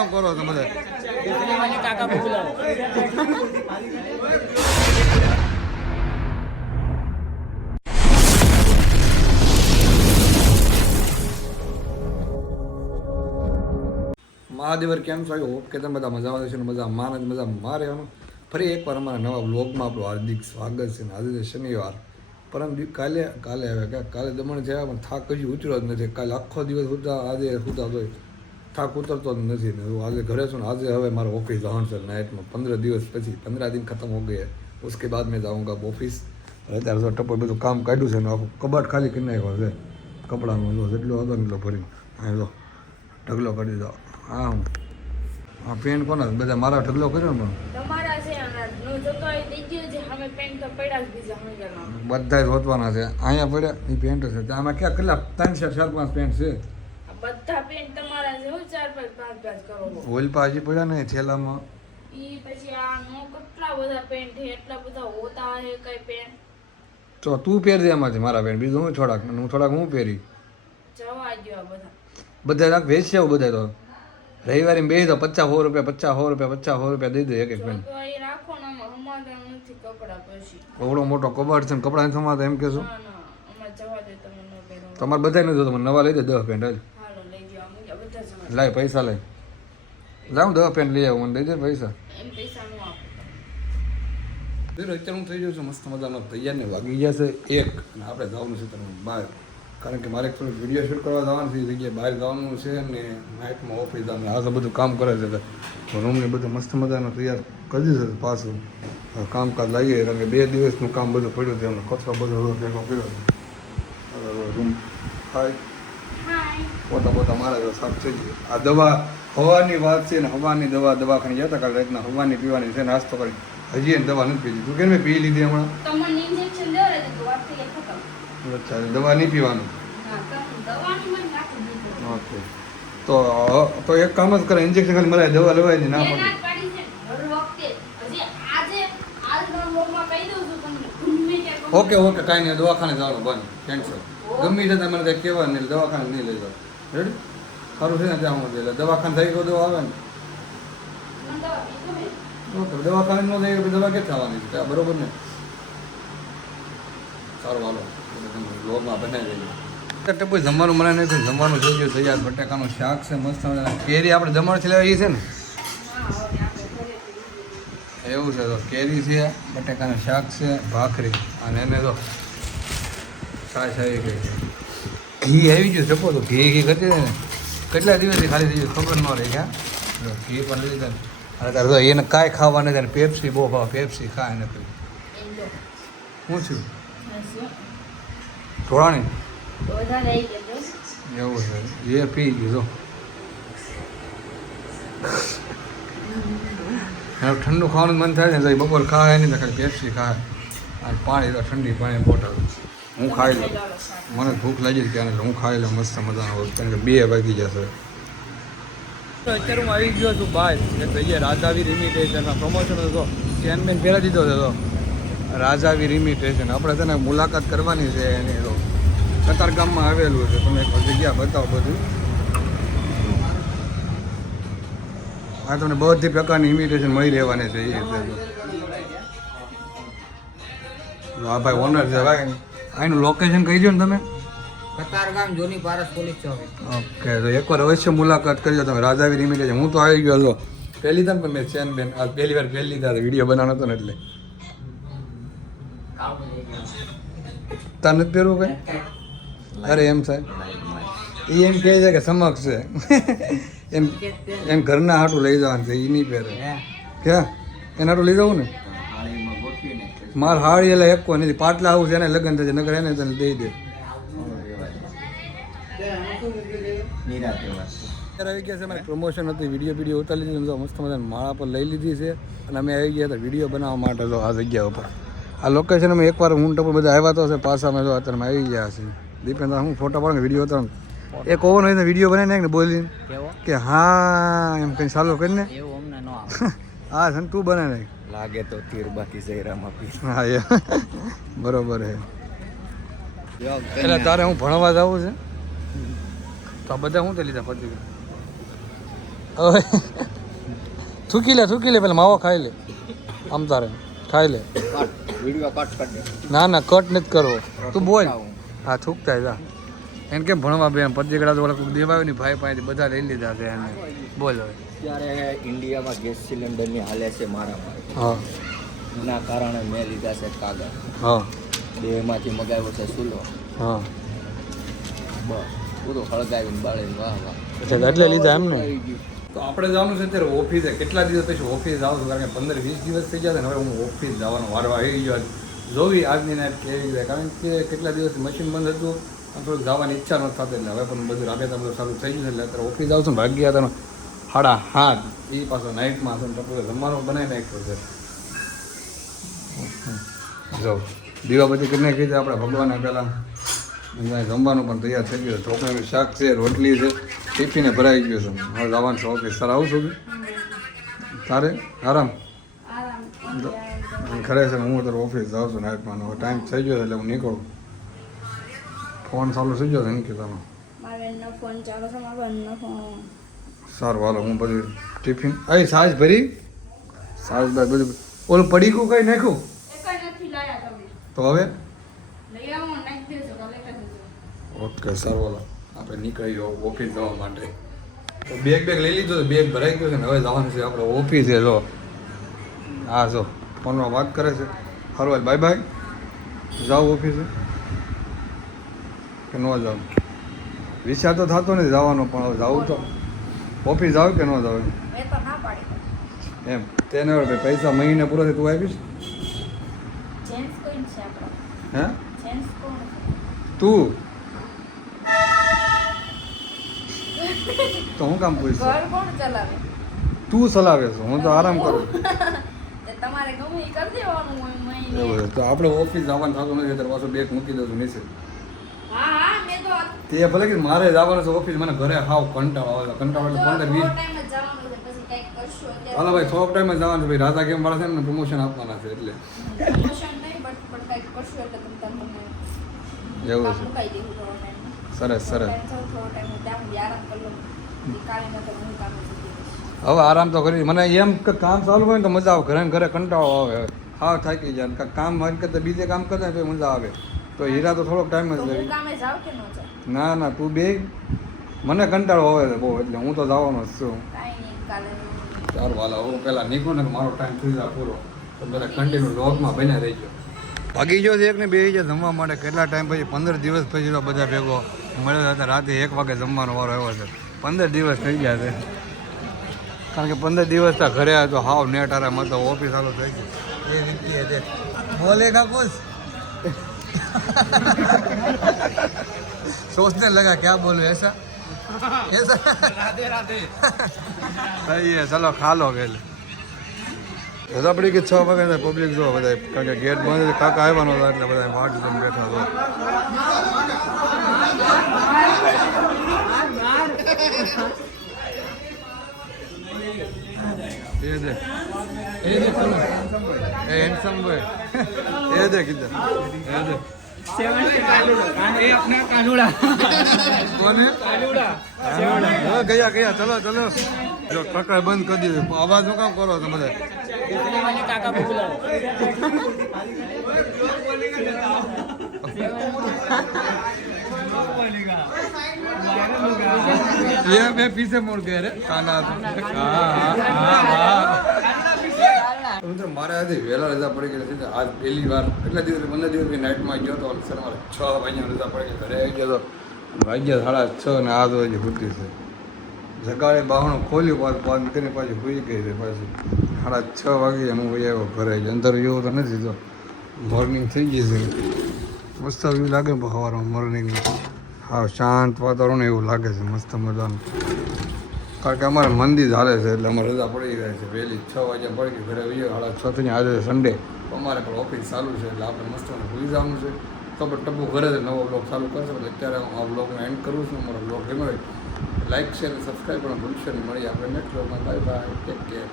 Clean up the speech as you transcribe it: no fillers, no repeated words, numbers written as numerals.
કામ કરો છો બધા? કાકા બોલાવો. મહાદેવર કેમ છો? ઓકે તમે બધા મજામાં છે ને મજા માન જ મજા મારે રહેવાનું. ફરી એકવાર અમારા નવા વ્લોગમાં આપણું હાર્દિક સ્વાગત છે ને આજે છે શનિવાર. કાલે આવ્યા કે કાલે દમણ થયા પણ થાક હજી ઉતર્યો જ નથી. કાલે આખો દિવસ સુધા આજે સુધા તો થાક ઉતરતો જ નથી ને હું આજે ઘરે છું ને આજે હવે મારે ઓફિસ જવાનું છે નાઇટમાં 15 દિવસ પછી 15 દિન ખતમ હો ગયે उसके बाद मैं जाऊँगा ऑफिस. અત્યારે તો ટપો બધું કામ કાઢ્યું છે ને આખું કબાટ ખાલી કરી નાખ્યો છે કપડાનો લો જેટલો હતો ને એટલો ભરીને હા લો ઢગલો કરી દીધો. હા હું આ પેન્ટ કોના બધા મારા ઢગલો કર્યો ને બધા રોતવાના છે અહીંયા પડ્યા એ પેન્ટ છે આમાં ક્યાં કેટલા 3 4 5 પેન્ટ છે બધા પેન્ટ તમારા છે હું 4 5 કરો ઓલપા હજી પડ્યા ને થેલામાં ઈ પછી આ નો કેટલા બધા પેન્ટ છે એટલા બધા હોતા છે કઈ પેન્ટ તો તું પહેર દે એમાંથી મારા પેન્ટ બીજું હું થોડાક હું પહેરી જવા દો બધા રાખ વેચ્યા બધા તો રવિવારે બે તો 50 રૂપિયા દઈ દે એક પેન્ટ. તો એ રાખો ને અમારે નથી કપડા પછી ઓવડો મોટો કબાટ છે ને કપડા નથી સમાતા એમ કહેશો ના અમાર જવા દે તમે ન પહેરો તમારે બધા નથી જોતો મને નવા લઈ દે 10 પેન્ટ હાલ હાલો લઈ જાઓ અમે બધા જવા લાય પૈસા લઈ જાઉં 10 પેન્ટ લઈ આવું મને દઈ દે પૈસા. એમ પૈસા નો આપો અત્યારે હું થઈ જાઉં છું મસ્ત મજાનો તૈયાર ને વાગી ગયા છે 1 અને આપણે જવાનું છે તમે બહાર કારણ કે મારે થોડું વિડીયો શૂટ કરવા જવાનું છે એ જગ્યાએ બહાર જવાનું છે ને નાઇટમાં ઓફિસ જવાનું આ તો બધું કામ કરે છે તો રૂમને બધું મસ્ત મજાનો તૈયાર કરી દીધું છે પાછું કામકાજ લાગીએ કારણ કે 2 દિવસનું કામ બધું પડ્યું છે એમને કચરો બધો ભેગો કર્યો છે રૂમ હાય પોતા મારા સાફ થઈ ગયું. આ દવા હવાની વાત છે ને હવાની દવાખાને ગયા હતા કાલે રાતના હવાની પીવાની છે નાસ્તો કરી હજી એને દવા નથી પીધી તું કેમ મેં પી લીધી હમણાં તમને ઇન્જેક્શન દેવરે તો વાત થઈ ખતમ અચ્છા દવા નહીં પીવાનું હા તમે દવાની મને નાખી દીધું ઓકે તો એક કામ જ કરે ઇન્જેક્શન ખાલી મળે દવા લેવાય નહીં ના પડે પાડી છે હર વખતે હજી આજનો વ્લોગમાં કહી દઉં છું તમને ગમે તે ઓકે કાંઈ નહીં દવાખાને જવાનું બંધ કેન્સલ ગમે તે મને કંઈ કહેવા નહીં દવાખાને નહીં લઈ જાવ રેડી સારું છે ને ત્યાં હું એટલે દવાખાને થઈ ગયો દવા આવે ને મને દવા પી ગમે ઓકે દવાખાને ન થઈ ગયો દવા ક્યાં થવાની છે બરોબર ને સારું હાલો લોગમાં બનાવી દઈએ ટપુ જમવાનું મને નહીં જમવાનું જોઈ ગયું તૈયાર બટાકાનું શાક છે મસ્ત કેરી આપણે જમણ છે લેવા એ છે ને એવું છે તો કેરી છે બટાકાનું શાક છે ભાખરી અને એને તો છાશ આવી ગઈ છે ઘી આવી ગયું જપો તો ઘી કરતી ને કેટલા દિવસથી ખાલી થઈ ગયું ખબર ન રહી ક્યાં ઘી પણ લીધી ને અને તારે તો એને કાંઈ ખાવા નથી ને પેપ્સી બહુ ભાવ પેપ્સી ખાય નથી શું થયું ઢોળાણી એવું છે એ પી ગયું તો ઠંડુ ખાવાનું મન થાય ને તો બપોર ખાય નહીં તો ખાલી પેપ્સી ખાય અને પાણી તો ઠંડી પાણી બોટલ હું ખાઈ લઉં મને ભૂખ લાગી હતી ક્યાં હું ખાઈ લઉં મસ્ત મજાનો હોય કારણ કે 2 વાગી જશે. તો અત્યારે હું આવી ગયો છું બહાર જઈએ રાજાવી રિમિટેશનનો પ્રમોશન હતો ચેનમેન પહેલા દીધો હતો રાજાવી રિમિટેશન આપણે તેને મુલાકાત કરવાની છે એની તો કતારગામમાં આવેલું છે તમે એક જગ્યા બતાવો બધું હા તમને બધી પ્રકારની ઇમિટેશન મળી રહેવાની છે એ હા ભાઈ ઓનર છે ભાઈ આનું લોકેશન કહી દો ને તમે કતારગામ જૂની પારસ પોલીસ ચોક. ઓકે તો એકવાર અવશ્ય મુલાકાત કરજો તમે રાજાવી રિમિટેશન હું તો આવી ગયો હતો પહેલી વાર પણ મેં ચેન બેન આ પહેલી વાર વિડીયો બનાવવાનો હતો ને એટલે તાર નથી પહેરવું ભાઈ અરે એમ સાહેબ એ એમ કહે છે કે સમક્ષ છે એમ ઘરના હાટું લઈ જવાનું છે એ નહીં પહેરે ક્યાં એના હાટું લઈ જવું ને મારે હાડી એટલે એક નથી પાટલા આવું છે એને લગ્ન થશે નગર એને તને દઈ દે આવી ગયા છે મારી પ્રમોશન હતી વિડીયો ઉતારી લીધી મસ્ત મજાની માળા પર લઈ લીધી છે અને અમે આવી ગયા હતા વિડીયો બનાવવા માટે તો આ જગ્યા ઉપર આ લોકેશન અમે એકવાર હું ટપર બધા આવ્યા તો હશે પાછામાં જો અત્યારે આવી ગયા છે દીપેન્દ્ર હું ફોટો પાડું વિડીયો ઉતારું એક ઓવર હોય વિડીયો બનાવી નાખ ને બોલીને કે હા એમ કંઈ ચાલુ કરીને હા છે તું બનાવી નાખ લાગે તો તીર બાકી જયરામાં પી હા એ બરોબર હે એટલે તારે હું ભણવા જવું છે તો આ બધા શું તે લીધા પત્રિકા હવે થૂકી લે પેલા માવો ખાઈ લે આમ તારે ખાઈ લે વિડીયો કટ કરી દે. ના ના કટ નથી કરવો તું બોલ હા થૂકતા જા એને કેમ ભણવા બે પતિકડા તો કોઈક દેવાયો ને ભાઈ પાસેથી બધા લઈ લીધા છે એને બોલ હવે અત્યારે ઇન્ડિયામાં ગેસ સિલિન્ડરની હાલે છે મારામારી. હા એના કારણે મેં લીધા છે કાગળ. હા બેમાંથી મગાવ્યો છે ચૂલો. હા બસ પૂરું હળગાવીને બાળીને વાહ વાહ. એટલે લીધા એમ ને આવી ગયું. તો આપણે જવાનું છે અત્યારે ઓફિસે કેટલા દિવસ પછી ઓફિસ આવું છું કારણ કે 15-20 દિવસ થઈ ગયા છે ને હવે હું ઓફિસ જવાનો વારો આવી ગયો જોવી આજની નાઈટ કેવી જાય કારણ કે કેટલા દિવસ મશીન બંધ હતું અને થોડુંક જવાની ઈચ્છા નથી થતી એટલે હવે પણ બધું રાતે બધું સારું થઈ ગયું છે એટલે અત્યારે ઓફિસ આવું છું ને ભાગ્યા હતા 7:30 એ પાછો નાઇટમાં છે ને ટપુરે જમવાનું બનાવી નાખ્યો છે જો દીવાબત્તી કરીને કીધું આપણે ભગવાનને પહેલાં જમવાનું પણ તૈયાર થઈ ગયું છે ઢોકળાનું શાક છે રોટલી છે ટિફિને ભરાઈ ગયું છે હવે જવાનું છે ઓફિસ સર આવું છું તારે આરામ ખરે છે હું અત્યારે ઓફિસ જાઉં છું નાઇટમાં હવે ટાઈમ થઈ ગયો છે એટલે હું નીકળું ફોન ચાલુ થઈ ગયો છે નિકિતાનો સારું હાલો હું બધું ટિફિન અહીં સાસ ભરી સાસ બધું ઓલું પડી ગયું કઈ નાખ્યું તો હવે ઓકે સારું હાલો આપણે નીકળી ગયો ઓફિસ જવા માટે તો બેગ લઈ લીધો બેગ ભરાઈ ગયો છે ને હવે જવાનું છે આપણે ઓફિસે જો હા જો ફોનમાં વાત કરે છે સારું બાય બાય જાઓ ઓફિસે કે ન જાવ વિચાર તો થતો નથી જવાનો પણ હવે જાવું તો ઓફિસ જાવ કે ન જાવ એમ તેને ભાઈ પૈસા મહિને પૂરો થાય તું આવીશ હે તું તો હું કામ પૂછીશ તું ચલાવે છો હું તો આરામ કરું તમારે ગમે એ કરી દેવાનું હોય મહિને. એવું છે તો આપણે ઓફિસ જવાનું થતું નથી ત્યારે પાછું બેગ મૂકી દઉં છું નીચે હા હા મેં તો તે ભલે કે મારે જવાનું છે ઓફિસ મને ઘરે હાવ કંટાળો આવે કંટાળો એટલે 15-20 ટાઈમ જ જવાનું છે પછી કંઈક કરશું હાલો ભાઈ થોડોક ટાઈમ જવાનું છે ભાઈ રાધા કેમ વાળા છે ને પ્રમોશન આપવાના છે એટલે પ્રમોશન નહીં બટ કંઈક કરશું એટલે તમને એવું કામ છે મુકાઈ દેવું થોડો ટાઈમ સરસ સરસ થોડો ટાઈમ ત્યાં હું આરામ કરી લઉં કાલે ન તો હું કામ જ હવે આરામ તો કરી મને એમ કે કામ ચાલુ હોય ને તો મજા આવે ઘરે ને ઘરે કંટાળો આવે હાવ થાકી જાય ને કામ હોય કરતા બીજે કામ કરતા તો મજા આવે તો હીરા તો થોડોક ટાઈમ જ તો હું લેવી કામે જાવ કે ન જાવ ના ના તું બે મને કંટાળો આવે છે બહુ એટલે હું તો જવાનો જ છું કાંઈ નહીં કાલે ચાલો હાલો હું પહેલાં નીકળું ને મારો ટાઈમ થઈ જાય પૂરો તો બધા કન્ટિન્યુ લોગમાં બન્યા રહી ગયો ભાગી ગયો છે એક ને બે જાય જમવા માટે કેટલા ટાઈમ પછી 15 દિવસ પછી તો બધા ભેગો મળ્યો હતા રાતે 1 વાગે જમવાનો વારો આવ્યો છે 15 દિવસ થઈ ગયા છે કારણ કે 15 દિવસ તો ઘરે આવ્યો તો હાવ નેટ આરામ હતો ઓફિસ ચાલુ થઈ ગઈ એ રીતે છે બોલેગા કુછ सोचने लगा क्या बोलूं ऐसा राधे राधे सही है चलो खा लो गेल રજા પડી કે 6 વાગે પબ્લિક જો બધા કારણ કે ગેટ બંધ છે કાકા આવવાનો હતા એટલે બધા વાટ જોઈને બેઠા હતા એ દે હેન્ડસમ ભાઈ એ દે કીધું એ દે ગયા ચલો ચલો જો ટકા બંધ કરી દીધું અવાજ નું કામ કરો તમે બધા ये मैं पीछे मुड़ गए रे खाना મિત્રો મારે આજે વહેલા રજા પડી ગઈ છે આજ પહેલી વાર એટલા દિવસ 15 દિવસ નાઇટમાં ગયો હતો સર મારે 6 વાગ્યા રજા પડી ગઈ ઘરે આવી ગયો તો વાગ્યા 6:30 ને આ તો હજી ખૂટી છે સકાળે બાવણું ખોલ્યું પાછું કરીને પાછી ખુઈ ગઈ છે પાછી 6:30 વાગે હું આવ્યો ઘરે અંદર જેવો તો નથી તો મોર્નિંગ થઈ ગઈ છે મસ્ત એવું લાગે સવારમાં મોર્નિંગમાં હા શાંત વાતાવરણ એવું લાગે છે મસ્ત મજાનું કારણ કે અમારે મંદિર હાલે છે એટલે અમારે રજા પડી જાય છે વહેલી 6 વાગ્યા પડી ગઈ ઘરે આવીએ 6:30 થઈ આજે સન્ડે અમારે પણ ઓફિસ ચાલુ છે એટલે આપણે મસ્ત ભૂલી જવાનું છે તો પણ ટપુ ઘરે નવો બ્લોગ ચાલુ કરશે એટલે અત્યારે હું આ બ્લોગને એન્ડ કરું છું અમારો બ્લોગ ગમ્યો હોય લાઈક શેર અને સબસ્ક્રાઈબ પણ ભૂલશો નહીં મળી આપણે નેક્સ્ટ બ્લોગમાં બાય બાય ટેક કેર